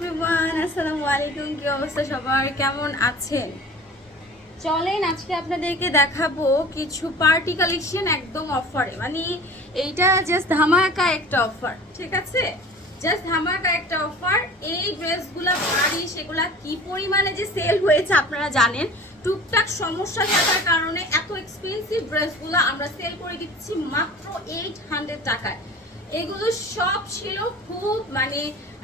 Everyone আসসালামু আলাইকুম, কি অবস্থা সবার? কেমন আছেন? চলেন, আজকে আপনাদেরকে দেখাবো কিছু পার্টি কালেকশন একদম অফারে মানে এইটা জাস্ট ধামাকা একটা অফার ঠিক আছে? জাস্ট ধামাকা একটা অফার এই ড্রেসগুলা ভারী সেগুলা কি পরিমাণে যে সেল হয়েছে আপনারা জানেন? টুকটাক সমস্যা থাকার কারণে এত এক্সপেন্সিভ ড্রেসগুলো আমরা সেল করে দিচ্ছি মাত্র এইট হান্ড্রেড টাকায়। এগুলো সব ছিল খুব মানে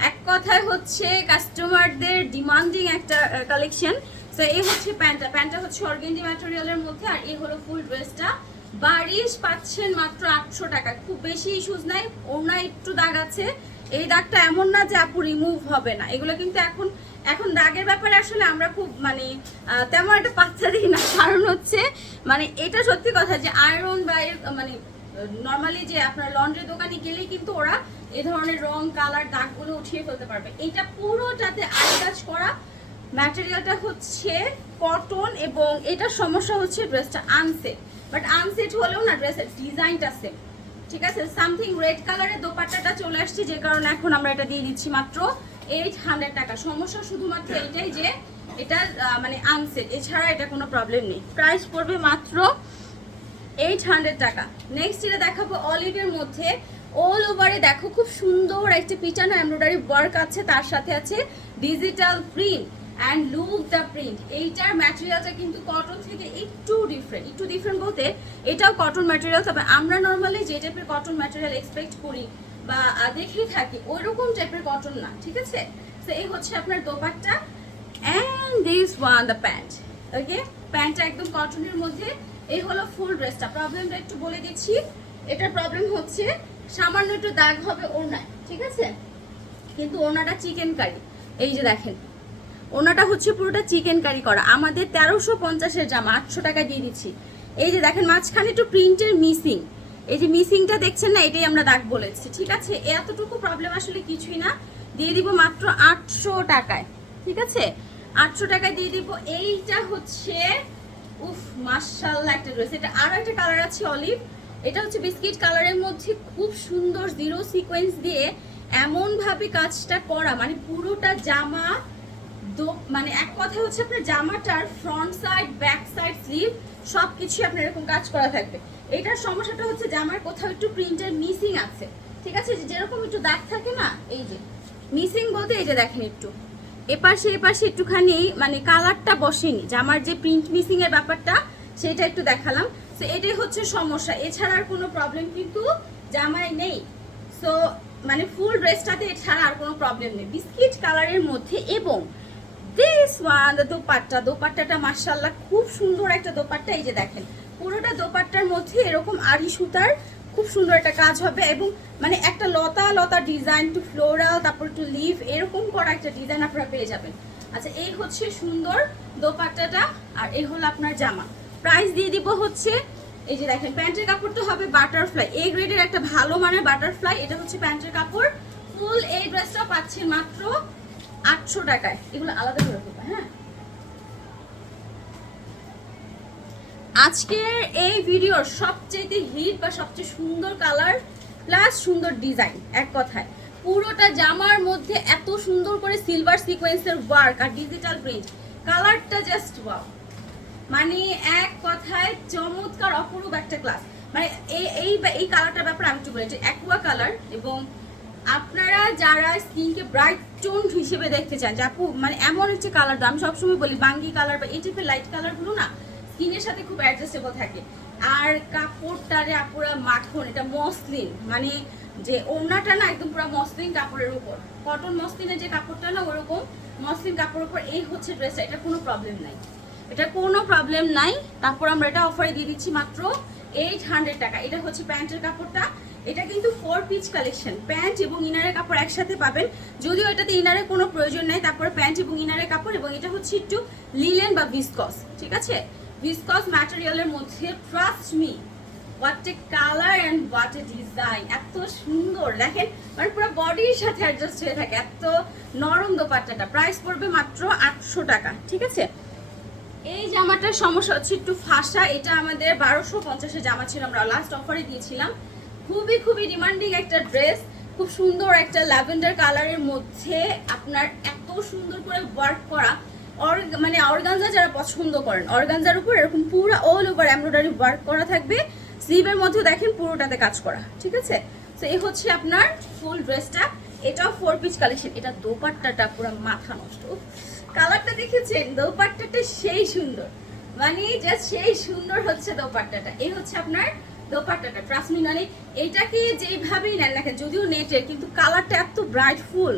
এক কথায় হচ্ছে কাস্টমারদের ডিমান্ডিং একটা কালেকশন তো এই হচ্ছে প্যান্টটা। প্যান্টটা হচ্ছে অর্গেন্ডি ম্যাটেরিয়ালের মধ্যে, আর এই হলো ফুল ড্রেসটা বারিশ পাচ্ছেন মাত্র আটশো টাকা। খুব বেশি ইস্যুজ নাই ওনা একটু দাগ আছে। এই দাগটা এমন না যে আপু রিমুভ হবে না। এগুলো কিন্তু এখন এখন দাগের ব্যাপারে আসলে আমরা খুব মানে তেমন একটা পাত্তা দিই না। কারণ হচ্ছে মানে এটা সত্যি কথা যে আয়রন বা মানে নর্মালি যে আপনার লন্ড্রি দোকানে গেলেই কিন্তু ওরা এই ধরনের রং কালার দাগগুলো উঠিয়ে ফেলতে পারবে। এটা পুরোটাতে আড়ি কাজ করা ম্যাটেরিয়ালটা হচ্ছে কটন এবং এটার সমস্যা হচ্ছে ড্রেসটা আনসেট বাট আনসেট হলেও না ড্রেসের ডিজাইনটা সেম ঠিক আছে? সামথিং রেড কালারের দোপাট্টাটা চলে আসছে, যে কারণে এখন আমরা এটা দিয়ে দিচ্ছি মাত্র এইট হান্ড্রেড টাকা। সমস্যা শুধুমাত্র এটাই যে এটা মানে আনসেট এছাড়া এটা কোনো প্রবলেম নেই। প্রাইস পড়বে মাত্র এইট হান্ড্রেড টাকা। নেক্সট যেটা দেখাবো অলিভের মধ্যে। অল ওভারে দেখো খুব সুন্দর একটা পিটানো এমব্রয়ডারি ওয়ার্ক আছে, তার সাথে আছে digital print and look the print এইটার ম্যাটেরিয়ালটা কিন্তু কটন থেকে একটু ডিফারেন্ট একটু ডিফারেন্ট বলতে এটাও কটন ম্যাটেরিয়াল তবে আমরা নর্মালি যে টাইপের কটন ম্যাটেরিয়াল এক্সপেক্ট করি বা দেখে থাকি ওই রকম টাইপের কটন না, ঠিক আছে? তো এই হচ্ছে আপনার dupatta and this one the pant okay প্যান্টটা একদম কটনের মধ্যে এই হলো ফুল ড্রেসটা প্রবলেমটা একটু বলে দিচ্ছি। এটার প্রবলেম হচ্ছে, সামান্য একটু দাগ হবে ওড়নায়, ঠিক আছে? কিন্তু ওড়নাটা চিকেন কারি এই যে দেখেন ওনাটা হচ্ছে পুরোটা চিকেন কারি। করা আমাদের তেরোশো পঞ্চাশের জামা, আটশো টাকা দিয়ে দিচ্ছি। এই যে দেখেন, মাঝখানে একটু প্রিন্টের মিসিং এই যে মিসিংটা দেখছেন না, এটাই আমরা দাগ বলেছি ঠিক আছে? এতটুকু প্রবলেম আসলে কিছুই না। দিয়ে দিব মাত্র আটশো টাকায়, ঠিক আছে? আটশো টাকায় দিয়ে দিব। এইটা হচ্ছে উফ মার্শাল্লাহ একটা ড্রেস এটা আরও একটা কালার আছে অলিভ এটা হচ্ছে বিস্কিট কালারের মধ্যে খুব সুন্দর জিরো সিকোয়েন্স দিয়ে এমন ভাবে কাজটা করা। মানে পুরোটা জামা দো- মানে এক কথা হচ্ছে আপনার জামাটার front side back side sleeve সব কিছু আপনার এরকম কাজ করা থাকবে। এটার সমস্যাটা হচ্ছে জামার কোথাও একটু প্রিন্টের মিসিং আছে। ঠিক আছে? যেরকম একটু দাগ থাকে না, এই যে। মিসিং বলতে এই যে দেখেন একটু। এপাশে এপাশে একটুখানি মানে কালারটা বসেনি। জামার যে প্রিন্ট মিসিং এর ব্যাপারটা, সেটা একটু দেখালাম। তো এটাই হচ্ছে সমস্যা। এছাড়া আর কোনো প্রবলেম কিন্তু জামায় নেই। সো মানে ফুল ড্রেসটাতে এছাড়া আর কোনো প্রবলেম নেই। বিস্কিট কালারের মধ্যে এবং দিস ওয়ান দোপাট্টা। দোপাট্টাটা মার্শাল্লাহ খুব সুন্দর একটা দোপাট্টা। এই যে দেখেন, পুরোটা দোপাট্টার মধ্যে এরকম আড়ি সুতার খুব সুন্দর একটা কাজ হবে এবং মানে একটা লতা লতা ডিজাইন টু ফ্লোরাল তারপর টু লিভ এরকম করা একটা ডিজাইন আপনারা পেয়ে যাবেন। আচ্ছা এই হচ্ছে সুন্দর দোপাট্টাটা আর এই হলো আপনার জামা। প্রাইস দিয়ে দিব হচ্ছে, এই যে দেখেন, প্যান্টের কাপড় তো হবে বাটারফ্লাই এই গ্রেডের একটা ভালো মানের বাটারফ্লাই এটা হচ্ছে প্যান্টের কাপড়। ফুল এই ড্রেসটা পাচ্ছেন মাত্র আটশো টাকায়। এগুলো আলাদা করে হ্যাঁ? আজকের এই ভিডিওর সবচেয়ে হিট বা সবচেয়ে সুন্দর কালার প্লাস সুন্দর ডিজাইন, এক কথায়। পুরোটা জামার মধ্যে এত সুন্দর করে সিলভার সিকোয়েন্সের ওয়ার্ক আর ডিজিটাল প্রিন্ট কালারটা জাস্ট ওয়াও মানে এক কথায় চমৎকার, অপরূপ একটা ক্লাস মানে এই এই এই কালারটার ব্যাপারে আমি একটু বলি যে অ্যাকুয়া কালার এবং আপনারা যারা স্কিনকে ব্রাইট টোন হিসেবে দেখতে চান, যে আপু মানে এমন হচ্ছে কালার আমি সবসময় বলি বাঙ্গি কালার বা এই টাইপের লাইট কালারগুলো না স্কিনের সাথে খুব অ্যাডজাস্টেবল থাকে। আর কাপড়টারে আপুরা মাখন, এটা মসলিন মানে যে ওড়নাটা না একদম পুরো মসলিন কাপড়ের উপর। কটন মসলিনের যে কাপড়টা না ওরকম, মসলিন কাপড়ের উপর এই হচ্ছে ড্রেসটা এটা কোনো প্রবলেম নাই। এটা কোনো প্রবলেম নাই। তারপর আমরা এটা অফারে দিয়ে দিচ্ছি মাত্র এইট হান্ড্রেড টাকা। এটা হচ্ছে প্যান্টের কাপড়টা। এটা কিন্তু ফোর পিচ কালেকশন প্যান্ট এবং ইনারের কাপড় একসাথে পাবেন। যদিও এটাতে ইনারের কোনো প্রয়োজন নাই। তারপরে প্যান্ট এবং ইনারের কাপড় এবং এটা হচ্ছে একটু লিলেন বা ভিসকস ঠিক আছে? ভিসকস ম্যাটেরিয়ালের মধ্যে trust me what a colour and what a design এত সুন্দর। দেখেন মানে পুরো বডির সাথে অ্যাডজাস্ট হয়ে থাকে। এত নরম দোপাট্টাটা। প্রাইস পড়বে মাত্র আটশো টাকা, ঠিক আছে? এই জামাটার সমস্যা হচ্ছে একটু ফাঁসা। এটা আমাদের বারোশো পঞ্চাশের জামা ছিল, আমরা লাস্ট অফারে দিয়েছিলাম। খুবই খুবই ডিমান্ডিং একটা ড্রেস খুব সুন্দর একটা ল্যাভেন্ডার কালারের মধ্যে আপনার এত সুন্দর করে ওয়ার্ক করা। মানে অর্গানজা যারা পছন্দ করেন, অর্গানজার উপর এরকম পুরো অল ওভার এমব্রয়ডারি ওয়ার্ক করা থাকবে। স্লিভের মধ্যে দেখেন পুরোটাতে কাজ করা, ঠিক আছে? তো এই হচ্ছে আপনার ফুল ড্রেসটা এটাও ফোর পিস কালেকশন এটা দোপাট্টাটা পুরো মাথা নষ্ট। কালারটা দেখেছেন? দোপাট্টাটা সেই সুন্দর। মানে জাস্ট সেই সুন্দর হচ্ছে দোপাট্টাটা। এই হচ্ছে আপনার দোপাট্টাটা মানে এইটাকে যেইভাবেই নেন দেখেন যদিও নেটের, কিন্তু কালারটা এত ব্রাইট ফুল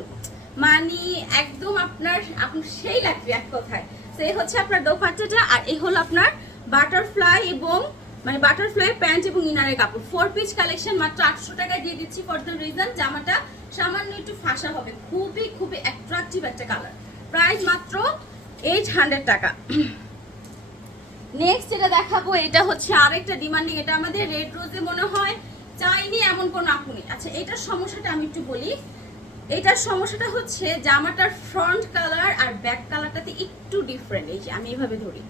মানে একদম আপনার আপনার সেই লাগবে এক কথায়। তো এই হচ্ছে আপনার দোপাট্টাটা, আর এই হলো আপনার বাটারফ্লাই এবং মানে বাটারফ্লাই প্যান্ট এবং ইনারের কাপড়। ফোর পিস কালেকশন মাত্র আটশো টাকায় দিয়ে দিচ্ছি ফর দ্য রিজন জামাটা সামান্য একটু ফাঁসা হবে। খুবই খুবই অ্যাট্রাকটিভ একটা কালার প্রাইস মাত্র এইট হান্ড্রেড টাকা। নেক্সট যেটা দেখাবো, এটা হচ্ছে আরেকটা ডিমান্ডিং এটা আমাদের রেড রোজে মনে হয়। চাইনি এমন কোনো আপু নেই। আচ্ছা এটার সমস্যাটা আমি একটু বলি। এটার সমস্যাটা হচ্ছে জামাটার ফ্রন্ট কালার আর ব্যাক কালারটাতে একটু ডিফারেন্ট এই যে আমি এভাবে ধরি।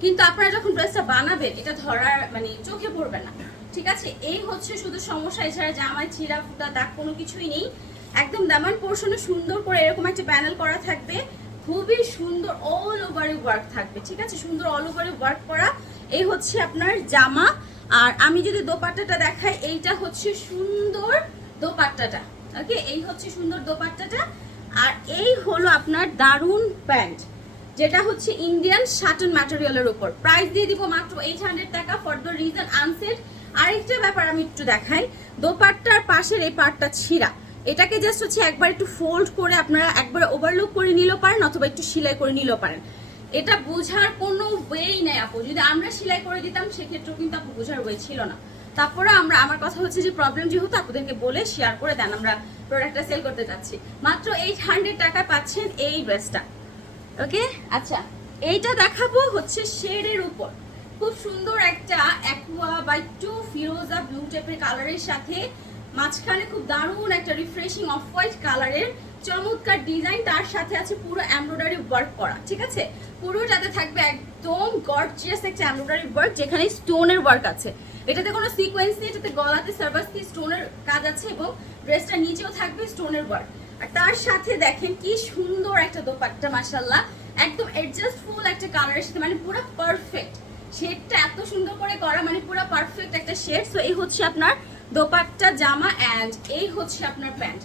কিন্তু আপনারা যখন ড্রেসটা বানাবেন, এটা ধরার মানে চোখে পড়বে না। ঠিক আছে? এই হচ্ছে শুধু সমস্যা। এছাড়া জামায় চিরা, ফুটা, দাগ কোনো কিছুই নেই। একদম দামান পোর্শনে সুন্দর করে এরকম একটা প্যানেল করা থাকবে। খুবই সুন্দর অল ওভারে ওয়ার্ক থাকবে। ঠিক আছে? সুন্দর অল ওভারে ওয়ার্ক করা। এই হচ্ছে আপনার জামা। আর আমি যদি দোপাট্টাটা দেখাই, এইটা হচ্ছে সুন্দর দোপাট্টাটা। ওকে, এই হচ্ছে সুন্দর দোপাট্টাটা। আর এই হলো আপনার দারুণ প্যান্ট, যেটা হচ্ছে ইন্ডিয়ান শাটন ম্যাটেরিয়ালের উপর। প্রাইস দিয়ে দিব মাত্র এইট হান্ড্রেড টাকা ফর দ্য রিজন আনসেট আরেকটা ব্যাপার আমি একটু দেখাই, দোপাট্টার পাশের এই পার্টটা ছিঁড়া। এটাকে জাস্ট হচ্ছে একবার একটু ফোল্ড করে আপনারা একবার ওভারলুক করে নিলেও পারেন অথবা একটু সেলাই করে নিলেও পারেন। এটা বোঝার কোনো ওয়েই নেই আপু। যদি আমরা সেলাই করে দিতাম, সেক্ষেত্রেও কিন্তু আপু বোঝার ওয়ে ছিল না। তারপরে আমরা, আমার কথা হচ্ছে যে প্রবলেম যেহেতু আপনাদেরকে বলে শেয়ার করে দেন, আমরা প্রোডাক্টটা সেল করতে চাচ্ছি মাত্র এইট হান্ড্রেড টাকা পাচ্ছেন এই ড্রেসটা ওকে আচ্ছা এইটা দেখাবো হচ্ছে শেডের উপর। খুব সুন্দর একটা অ্যাকুয়া বা একটু ফিরোজা ব্লু টাইপের কালারের সাথে, মাঝখানে খুব দারুণ একটা রিফ্রেশিং অফ হোয়াইট কালারের চমৎকার ডিজাইন তার সাথে আছে পুরো এমব্রয়ডারি ওয়ার্ক করা, ঠিক আছে? পুরোটাতে থাকবে একদম গর্জিয়াস একটা এমব্রয়ডারি ওয়ার্ক যেখানে স্টোনের ওয়ার্ক আছে। এটাতে কোনো সিকোয়েন্স নেই, এটাতে গলাতে সার্ভাসটি স্টোনের কাজ আছে এবং ড্রেসটা নিচেও থাকবে স্টোনের ওয়ার্ক আর তার সাথে দেখেন কি সুন্দর একটা দোপাট্টা মাসাল্লাহ একদম অ্যাডজাস্টফুল একটা কালারের সাথে মানে পুরো পারফেক্ট শেডটা এত সুন্দর করে করা মানে পুরো পারফেক্ট একটা শেড সো এই হচ্ছে আপনার দোপাট্টা, জামা অ্যান্ড এই হচ্ছে আপনার প্যান্ট।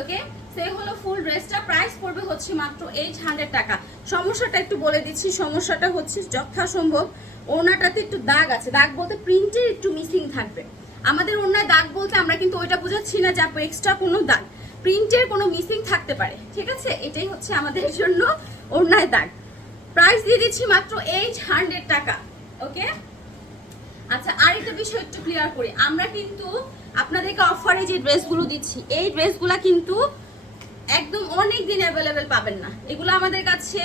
ওকে সে হলো ফুল ড্রেসটা প্রাইস পড়বে হচ্ছে মাত্র এইট হান্ড্রেড টাকা। সমস্যাটা একটু বলে দিচ্ছি। সমস্যাটা হচ্ছে যথাসম্ভব ওনাটাতে একটু দাগ আছে। দাগ বলতে প্রিন্টের একটু মিসিং থাকবে। আমাদের ওনায় দাগ বলতে আমরা কিন্তু ওইটা বোঝাচ্ছি না যে এক্সট্রা কোনো দাগ। প্রিন্টের কোনো মিসিং থাকতে পারে, ঠিক আছে? এটাই হচ্ছে আমাদের জন্য ওনায় দাগ। প্রাইস দিয়ে দিচ্ছি মাত্র এইট হান্ড্রেড টাকা ওকে আচ্ছা আর আরেকটা বিষয় একটু ক্লিয়ার করি। আমরা কিন্তু আপনাদেরকে অফারে যে ড্রেসগুলো দিচ্ছি, এই ড্রেসগুলো কিন্তু একদম অনেক দিন অ্যাভেলেবেল পাবেন না। এগুলো আমাদের কাছে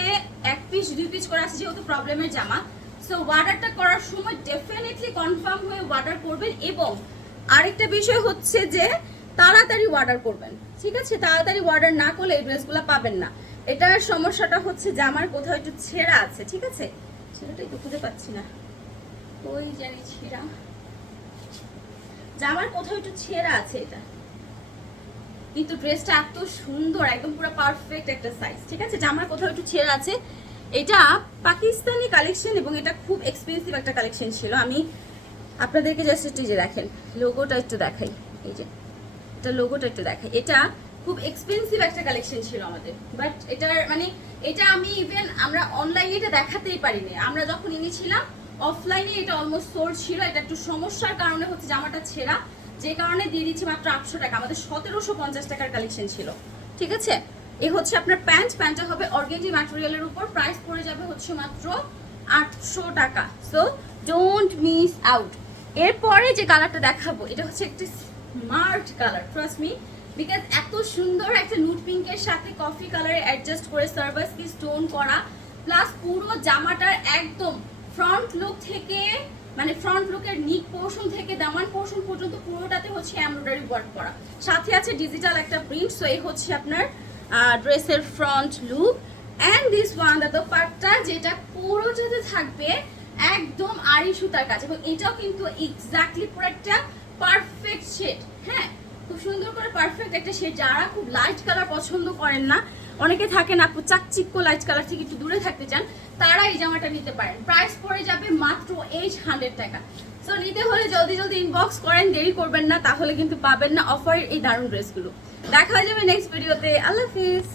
এক পিস দুই পিস করে আছে, যেহেতু প্রবলেমের জামা। সো অর্ডারটা করার সময় ডেফিনেটলি কনফার্ম হয়ে অর্ডার করবেন এবং আরেকটা বিষয় হচ্ছে যে তাড়াতাড়ি অর্ডার করবেন। ঠিক আছে? তাড়াতাড়ি অর্ডার না করলে এই ড্রেসগুলো পাবেন না। এটার সমস্যাটা হচ্ছে জামার কোথাও একটু ছেঁড়া আছে, ঠিক আছে? ছেঁড়াটাই তো খুঁজে পাচ্ছি না। ওই জানি ছেঁড়া। জামার কোথাও একটু ছেঁড়া আছে এটা। কিন্তু ড্রেসটা এত সুন্দর, একদম পুরো পারফেক্ট একটা সাইজ ঠিক আছে? জামার কোথাও একটু ছেঁড়া আছে এটা পাকিস্তানি কালেকশন এবং এটা খুব এক্সপেন্সিভ একটা কালেকশন ছিল। আমি আপনাদেরকে জাস্ট একটু যে দেখেন লোগোটা একটু দেখাই। এই যে, এটা লোগোটা একটু দেখাই। এটা খুব এক্সপেন্সিভ একটা কালেকশন ছিল আমাদের। বাট এটার মানে এটা আমি ইভেন আমরা অনলাইনে এটা দেখাতেই পারিনি। আমরা যখন এনেছিলাম অফলাইনে এটা অলমোস্ট সোল্ড ছিল। এটা একটু সমস্যার কারণে হচ্ছে জামাটা ছেঁড়া। যে কারণে দিয়ে দিচ্ছি মাত্র আটশো টাকা। আমাদের সতেরোশো পঞ্চাশ টাকার কালেকশন ছিল। ঠিক আছে? এ হচ্ছে আপনার প্যান্ট। প্যান্টটা হবে অর্গেন্টি ম্যাটেরিয়ালের উপর। প্রাইস পড়ে যাবে হচ্ছে মাত্র আটশো টাকা। সো ডোন্ট মিস আউট এরপরে যে কালারটা দেখাবো, এটা হচ্ছে একটা smart colour trust me because এত সুন্দর একটা নুট পিঙ্কের সাথে কফি কালারে অ্যাডজাস্ট করে সার্ভাস কি স্টোন করা প্লাস পুরো জামাটার একদম ফ্রন্ট লুক থেকে মানে ফ্রন্ট লুকের নিক পোর্শন থেকে দামান পোর্শন পর্যন্ত পুরোটাতে হচ্ছে এমব্রয়ডারি ওয়ার্ক করা। সাথে আছে ডিজিটাল একটা প্রিন্ট সো এই হচ্ছে আপনার ড্রেসের front look and this one the পার্টটা যেটা পুরোটাতে থাকবে একদম আড়ি সুতার কাজ, এবং এটাও কিন্তু এক্স্যাক্টলি পুরো একটা পারফেক্ট শেড হ্যাঁ? খুব সুন্দর করে পারফেক্ট একটা শেড যারা খুব লাইট কালার পছন্দ করেন না, অনেকে থাকেন আপু, চাকচিক্য লাইট কালার থেকে একটু দূরে থাকতে চান, তারা এই জামাটা নিতে পারেন। প্রাইস পড়ে যাবে মাত্র এইট হান্ড্রেড টাকা। সো নিতে হলে জলদি জলদি ইনবক্স করেন, দেরি করবেন না, তাহলে কিন্তু পাবেন না অফারের এই দারুণ ড্রেসগুলো দেখা হয়ে যাবে নেক্সট ভিডিওতে আল্লাহ হাফিজ।